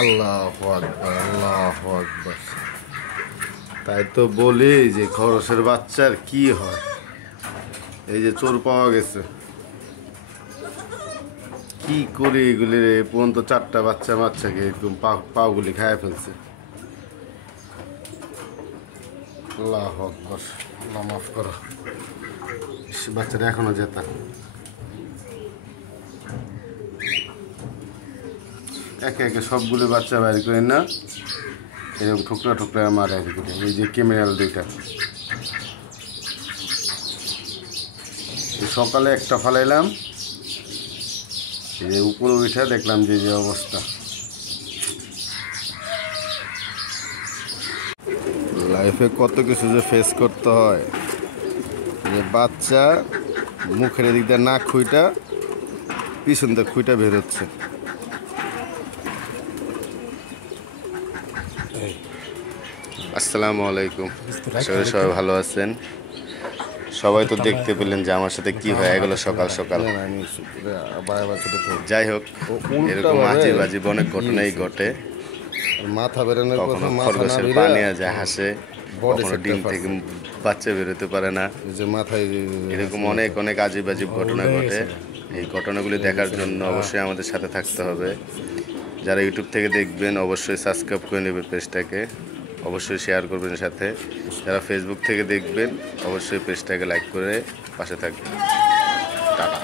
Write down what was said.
আল্লাহু আকবার, আল্লাহু আকবার। তাই তো বলি যে খরচের বাচ্চার কি হয়। এই যে চোর পাওয়া গেছে, কি করে এগুলি পর্যন্ত 4টা বাচ্চা বাচ্চাকে একদম পাগুলি খায় ফেলছে। আল্লাহু আকবার, আল্লাহ মাফ করো। বাচ্চাটা এখনো জেতা। একে একে সবগুলো বাচ্চা বাইর করে না এরকম ঠুকরা ঠুকরা মারে আর কি। এই যে ক্রিমিনাল দুইটা, সকালে একটা ফালাইলাম, এই যে উপরে উঠে দেখলাম যে যে অবস্থা। লাইফে কত কিছু যে ফেস করতে হয়। যে বাচ্চা মুখের এদিক দিয়ে নাক খুঁইটা, পিছন দিয়ে খুঁইটা বেরোচ্ছে। আসসালামু আলাইকুম, সবাই ভালো আছেন? সবাই তো দেখতে পেলেন যে আমার সাথে কি হয় এগুলো সকাল সকাল। যাই হোক, এরকম আজীব অনেক ঘটনাই ঘটে। মাথা বেরোনোর কখনো খরগোশের পা নিয়ে যায় হাসে, কখনো ডিম থেকে বাচ্চা বেরোতে পারে না, যে মাথায় এরকম অনেক অনেক আজীব ঘটনা ঘটে। এই ঘটনাগুলি দেখার জন্য অবশ্যই আমাদের সাথে থাকতে হবে। যারা ইউটিউব থেকে দেখবেন অবশ্যই সাবস্ক্রাইব করে নেবেন পেজটাকে, অবশ্যই শেয়ার করবেন সাথে। যারা ফেসবুক থেকে দেখবেন অবশ্যই পেজটাকে লাইক করে পাশে থাকবেন। টাটা।